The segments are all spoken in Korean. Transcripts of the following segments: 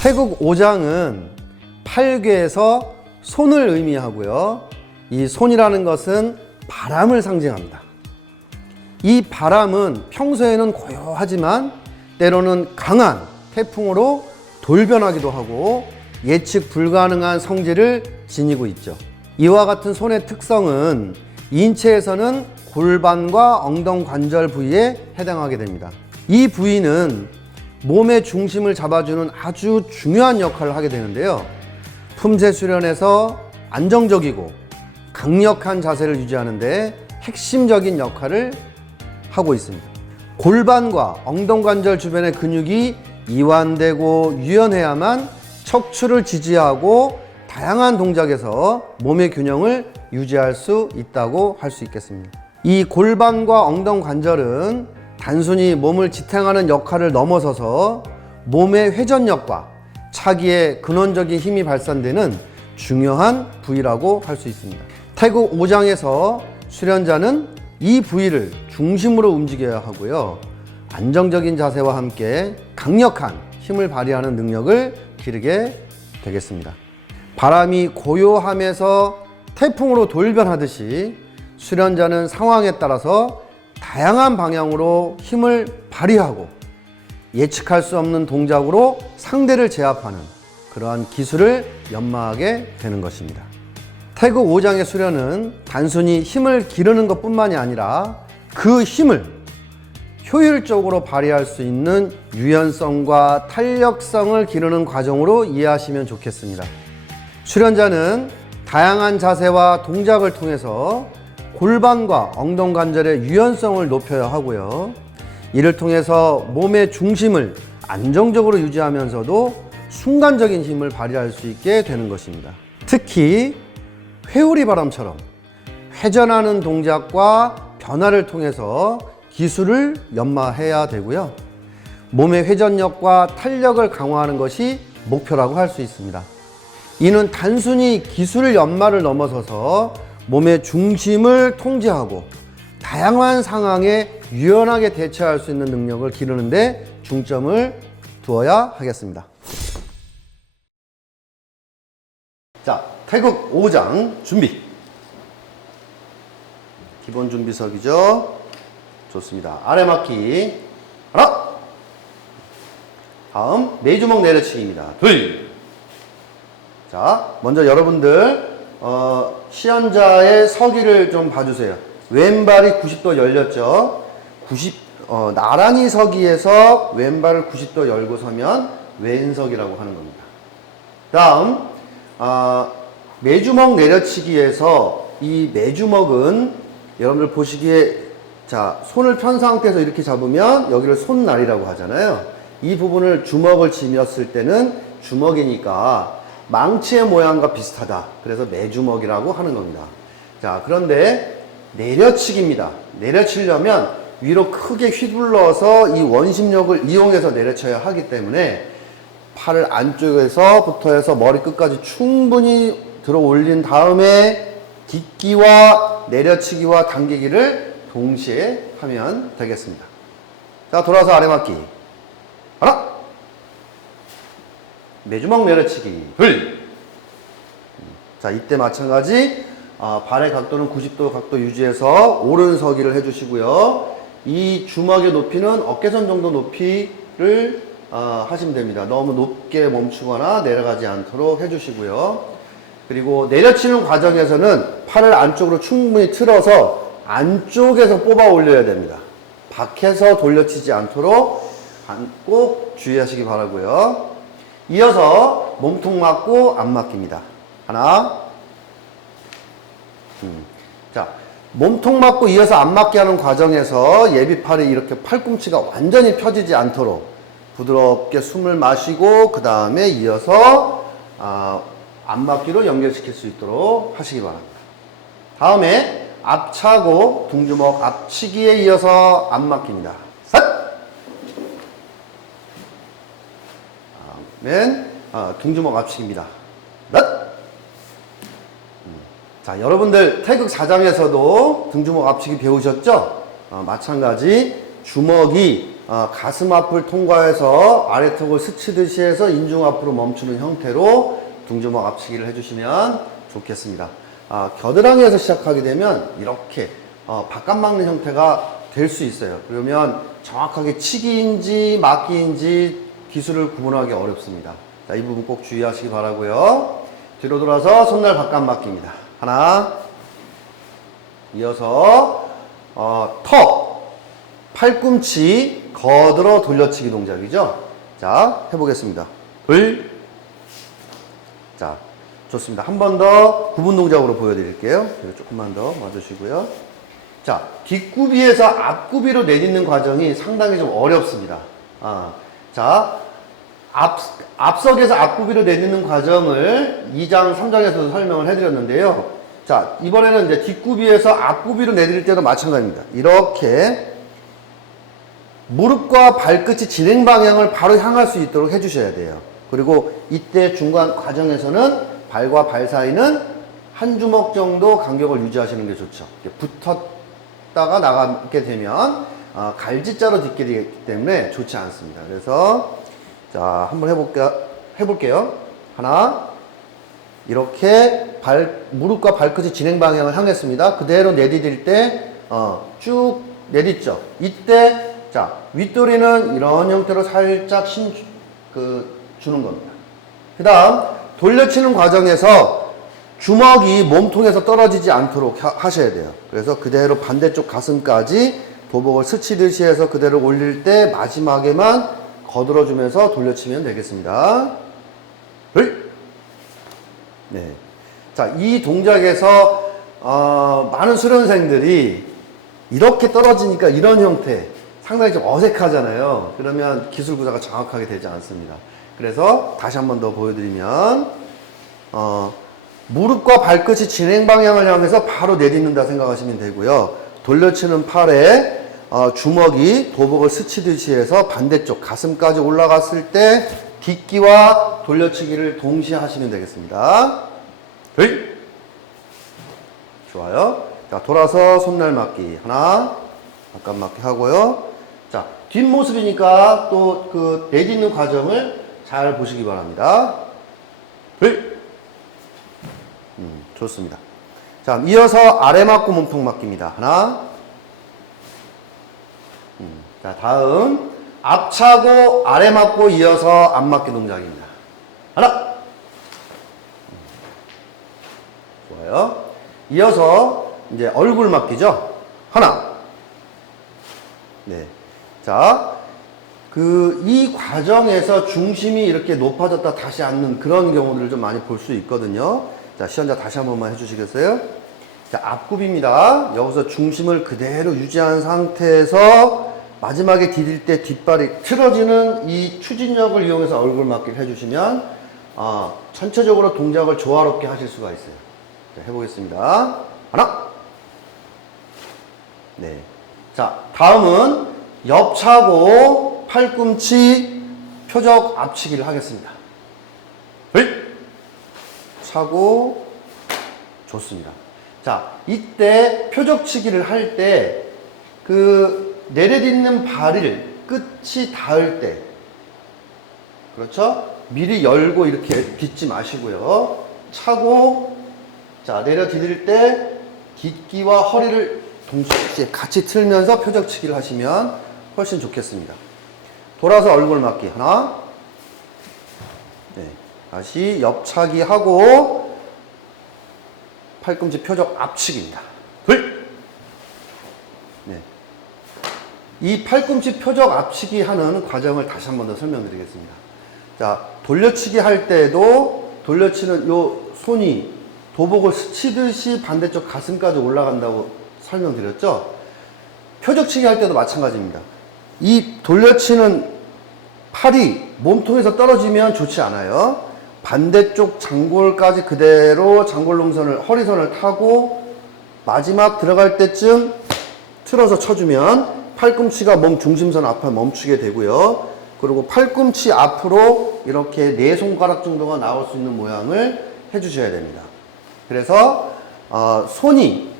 태국 오장은 팔괘에서 손을 의미하고요. 이 손이라는 것은 바람을 상징합니다. 이 바람은 평소에는 고요하지만 때로는 강한 태풍으로 돌변하기도 하고 예측 불가능한 성질을 지니고 있죠. 이와 같은 손의 특성은 인체에서는 골반과 엉덩 관절 부위에 해당하게 됩니다. 이 부위는 몸의 중심을 잡아주는 아주 중요한 역할을 하게 되는데요. 품새 수련에서 안정적이고 강력한 자세를 유지하는 데 핵심적인 역할을 하고 있습니다. 골반과 엉덩 관절 주변의 근육이 이완되고 유연해야만 척추를 지지하고 다양한 동작에서 몸의 균형을 유지할 수 있다고 할 수 있겠습니다. 이 골반과 엉덩 관절은 단순히 몸을 지탱하는 역할을 넘어서서 몸의 회전력과 차기의 근원적인 힘이 발산되는 중요한 부위라고 할 수 있습니다. 태국 오장에서 수련자는 이 부위를 중심으로 움직여야 하고요. 안정적인 자세와 함께 강력한 힘을 발휘하는 능력을 기르게 되겠습니다. 바람이 고요함에서 태풍으로 돌변하듯이 수련자는 상황에 따라서 다양한 방향으로 힘을 발휘하고 예측할 수 없는 동작으로 상대를 제압하는 그러한 기술을 연마하게 되는 것입니다. 태국 오장의 수련은 단순히 힘을 기르는 것뿐만이 아니라 그 힘을 효율적으로 발휘할 수 있는 유연성과 탄력성을 기르는 과정으로 이해하시면 좋겠습니다. 수련자는 다양한 자세와 동작을 통해서 골반과 엉덩 관절의 유연성을 높여야 하고요. 이를 통해서 몸의 중심을 안정적으로 유지하면서도 순간적인 힘을 발휘할 수 있게 되는 것입니다. 특히 회오리 바람처럼 회전하는 동작과 변화를 통해서 기술을 연마해야 되고요. 몸의 회전력과 탄력을 강화하는 것이 목표라고 할 수 있습니다. 이는 단순히 기술 연마를 넘어서서 몸의 중심을 통제하고 다양한 상황에 유연하게 대처할 수 있는 능력을 기르는 데 중점을 두어야 하겠습니다. 자, 태국 5장 준비. 기본 준비석이죠. 좋습니다. 아래 막기 하나. 다음 내주먹 내려치기입니다. 둘. 자, 먼저 여러분들 시연자의 서기를 좀 봐주세요. 왼발이 90도 열렸죠. 나란히 서기에서 왼발을 90도 열고 서면 왼석이라고 하는 겁니다. 다음 내주먹 내려치기에서 이 내주먹은 여러분들 보시기에 자, 손을 편 상태에서 이렇게 잡으면 여기를 손날이라고 하잖아요. 이 부분을 주먹을 쥐었을 때는 주먹이니까 망치의 모양과 비슷하다. 그래서 내주먹이라고 하는 겁니다. 자, 그런데 내려치기입니다. 내려치려면 위로 크게 휘둘러서 이 원심력을 이용해서 내려쳐야 하기 때문에 팔을 안쪽에서부터 해서 머리 끝까지 충분히 들어 올린 다음에 딛기와 내려치기와 당기기를 동시에 하면 되겠습니다. 자, 돌아서 아래 맞기. 하나. 내주먹 내려치기. 둘. 자, 이때 마찬가지 발의 각도는 90도 각도 유지해서 오른서기를 해주시고요. 이 주먹의 높이는 어깨선 정도 높이를 하시면 됩니다. 너무 높게 멈추거나 내려가지 않도록 해주시고요. 그리고 내려치는 과정에서는 팔을 안쪽으로 충분히 틀어서 안쪽에서 뽑아 올려야 됩니다. 밖에서 돌려치지 않도록 꼭 주의하시기 바라고요. 이어서 몸통 맞고 안 맞기입니다. 하나. 자, 몸통 맞고 이어서 안 맞게 하는 과정에서 예비팔이 이렇게 팔꿈치가 완전히 펴지지 않도록 부드럽게 숨을 마시고 그 다음에 이어서 안 맞기로 연결시킬 수 있도록 하시기 바랍니다. 다음에 앞차고 둥주먹 앞치기에 이어서 안 맞기입니다. 셋! 다음엔 둥주먹 앞치기입니다. 넷! 자, 여러분들 태극 4장에서도 등주먹 앞치기 배우셨죠? 마찬가지 주먹이 가슴 앞을 통과해서 아래턱을 스치듯이 해서 인중 앞으로 멈추는 형태로 둥주먹 앞치기를 해주시면 좋겠습니다. 겨드랑이에서 시작하게 되면 이렇게 바깥 막는 형태가 될 수 있어요. 그러면 정확하게 치기인지 막기인지 기술을 구분하기 어렵습니다. 자, 이 부분 꼭 주의하시기 바라고요. 뒤로 돌아서 손날 바깥 막기입니다. 하나, 이어서 턱, 팔꿈치 거들어 돌려치기 동작이죠. 자, 해보겠습니다. 둘, 자, 좋습니다. 한 번 더 구분 동작으로 보여드릴게요. 조금만 더 맞으시고요. 자, 뒷구비에서 앞구비로 내딛는 과정이 상당히 좀 어렵습니다. 자, 앞석에서 앞구비로 내딛는 과정을 2장, 3장에서도 설명을 해드렸는데요. 자, 이번에는 이제 뒷구비에서 앞구비로 내릴 때도 마찬가지입니다. 이렇게 무릎과 발끝이 진행 방향을 바로 향할 수 있도록 해주셔야 돼요. 그리고 이때 중간 과정에서는 발과 발 사이는 한 주먹 정도 간격을 유지하시는 게 좋죠. 붙었다가 나가게 되면 갈지자로 딛게 되기 때문에 좋지 않습니다. 그래서 자, 한번 해볼게요. 하나, 이렇게 무릎과 발끝이 진행 방향을 향했습니다. 그대로 내디딜 때 쭉 내딛죠. 이때 자, 윗도리는 이런 형태로 살짝 주는 겁니다. 그 다음 돌려치는 과정에서 주먹이 몸통에서 떨어지지 않도록 하셔야 돼요. 그래서 그대로 반대쪽 가슴까지 도복을 스치듯이 해서 그대로 올릴 때 마지막에만 거들어주면서 돌려치면 되겠습니다. 네. 자, 이 동작에서 많은 수련생들이 이렇게 떨어지니까 이런 형태 상당히 좀 어색하잖아요. 그러면 기술 구사가 정확하게 되지 않습니다. 그래서 다시 한 번 더 보여드리면 무릎과 발끝이 진행 방향을 향해서 바로 내딛는다 생각하시면 되고요. 돌려치는 팔에 주먹이 도복을 스치듯이 해서 반대쪽 가슴까지 올라갔을 때 딛기와 돌려치기를 동시에 하시면 되겠습니다. 좋아요. 자, 돌아서 손날 맞기 하나, 바깥 맞기 하고요. 자, 뒷모습이니까 또 그 내딛는 과정을 잘 보시기 바랍니다. 좋습니다. 자, 이어서 아래 맞고 몸통 맞기입니다. 하나. 자, 다음 앞차고 아래 맞고 이어서 앞 맞기 동작입니다. 하나. 좋아요. 이어서 이제 얼굴 맞기죠. 하나. 네. 자, 이 과정에서 중심이 이렇게 높아졌다 다시 앉는 그런 경우들을 좀 많이 볼 수 있거든요. 자, 시연자 다시 한 번만 해주시겠어요? 자, 앞굽입니다. 여기서 중심을 그대로 유지한 상태에서 마지막에 디딜 때 뒷발이 틀어지는 이 추진력을 이용해서 얼굴 맞기를 해주시면 전체적으로 동작을 조화롭게 하실 수가 있어요. 자, 해보겠습니다. 하나. 네. 자, 다음은 옆차고 팔꿈치 표적 앞치기를 하겠습니다. 차고 좋습니다. 자, 이때 표적치기를 할 때 내려딛는 발을 끝이 닿을 때, 그렇죠? 미리 열고 이렇게 딛지 마시고요. 차고, 자, 내려디딜 때 딛기와 허리를 동시에 같이 틀면서 표적치기를 하시면 훨씬 좋겠습니다. 돌아서 얼굴 맞기 하나. 네. 다시 옆차기 하고 팔꿈치 표적 앞치기입니다. 둘. 네. 이 팔꿈치 표적 앞치기 하는 과정을 다시 한 번 더 설명드리겠습니다. 자, 돌려치기 할 때도 돌려치는 요 손이 도복을 스치듯이 반대쪽 가슴까지 올라간다고 설명드렸죠? 표적치기 할 때도 마찬가지입니다. 이 돌려치는 팔이 몸통에서 떨어지면 좋지 않아요. 반대쪽 장골까지 그대로 장골농선을, 허리선을 타고 마지막 들어갈 때쯤 틀어서 쳐주면 팔꿈치가 몸 중심선 앞에 멈추게 되고요. 그리고 팔꿈치 앞으로 이렇게 네 손가락 정도가 나올 수 있는 모양을 해주셔야 됩니다. 그래서 손이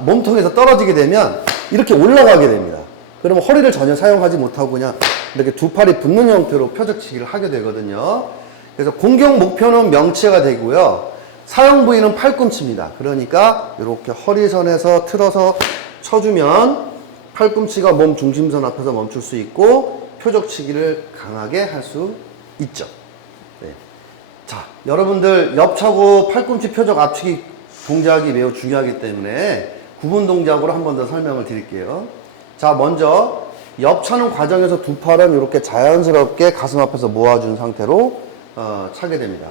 몸통에서 떨어지게 되면 이렇게 올라가게 됩니다. 그러면 허리를 전혀 사용하지 못하고 그냥 이렇게 두 팔이 붙는 형태로 표적치기를 하게 되거든요. 그래서 공격 목표는 명치가 되고요. 사용 부위는 팔꿈치입니다. 그러니까 이렇게 허리선에서 틀어서 쳐주면 팔꿈치가 몸 중심선 앞에서 멈출 수 있고 표적치기를 강하게 할 수 있죠. 네. 자, 여러분들 옆차고 팔꿈치 표적 앞치기 동작이 매우 중요하기 때문에 구분 동작으로 한 번 더 설명을 드릴게요. 자, 먼저 옆차는 과정에서 두 팔은 이렇게 자연스럽게 가슴 앞에서 모아준 상태로 차게 됩니다.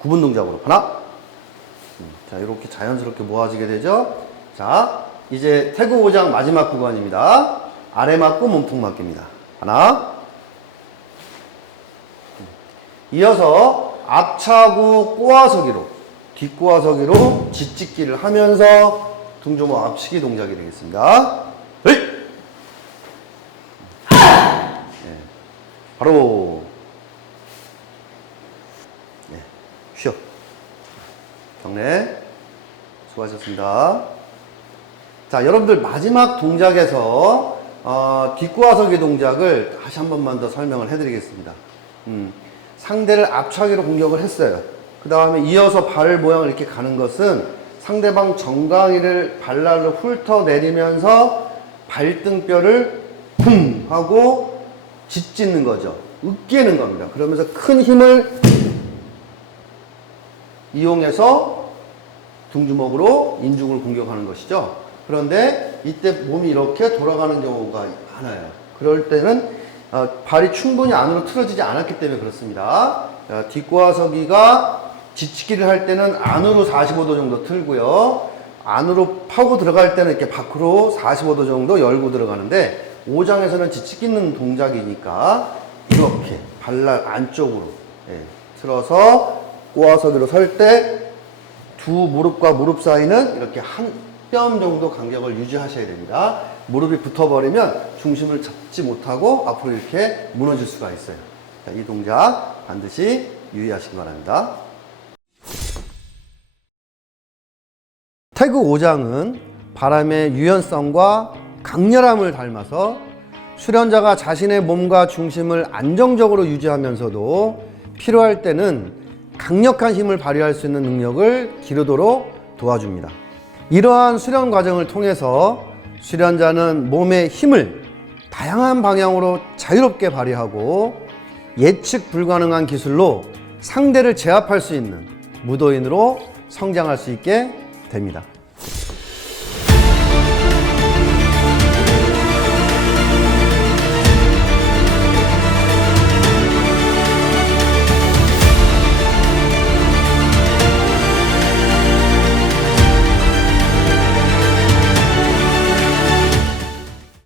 구분 동작으로 하나, 자, 이렇게 자연스럽게 모아지게 되죠. 자, 이제 태그 5장 마지막 구간입니다. 아래 맞고 몸통 맞기입니다. 하나, 이어서 앞차고 꼬아서기로, 뒷꼬아서기로 짓짓기를 하면서 등조모 앞치기 동작이 되겠습니다. 네, 바로 쉬어. 경례. 수고하셨습니다. 자, 여러분들 마지막 동작에서 뒷꼬아서기 동작을 다시 한 번만 더 설명을 해드리겠습니다. 상대를 앞차기로 공격을 했어요. 그 다음에 이어서 발 모양을 이렇게 가는 것은 상대방 정강이를 발날로 훑어내리면서 발등뼈를 쿵 하고 짓짓는 거죠. 으깨는 겁니다. 그러면서 큰 힘을 이용해서 등주먹으로 인중을 공격하는 것이죠. 그런데 이때 몸이 이렇게 돌아가는 경우가 많아요. 그럴 때는 발이 충분히 안으로 틀어지지 않았기 때문에 그렇습니다. 뒷꼬아서기가 짓치기를 할 때는 안으로 45도 정도 틀고요. 안으로 파고 들어갈 때는 이렇게 밖으로 45도 정도 열고 들어가는데 5장에서는 짓치기는 동작이니까 이렇게 발날 안쪽으로 틀어서 꼬아서기로 설 때 두 무릎과 무릎 사이는 이렇게 한 뼘 정도 간격을 유지하셔야 됩니다. 무릎이 붙어버리면 중심을 잡지 못하고 앞으로 이렇게 무너질 수가 있어요. 자, 이 동작 반드시 유의하시기 바랍니다. 태그 5장은 바람의 유연성과 강렬함을 닮아서 수련자가 자신의 몸과 중심을 안정적으로 유지하면서도 필요할 때는 강력한 힘을 발휘할 수 있는 능력을 기르도록 도와줍니다. 이러한 수련 과정을 통해서 수련자는 몸의 힘을 다양한 방향으로 자유롭게 발휘하고 예측 불가능한 기술로 상대를 제압할 수 있는 무도인으로 성장할 수 있게 됩니다.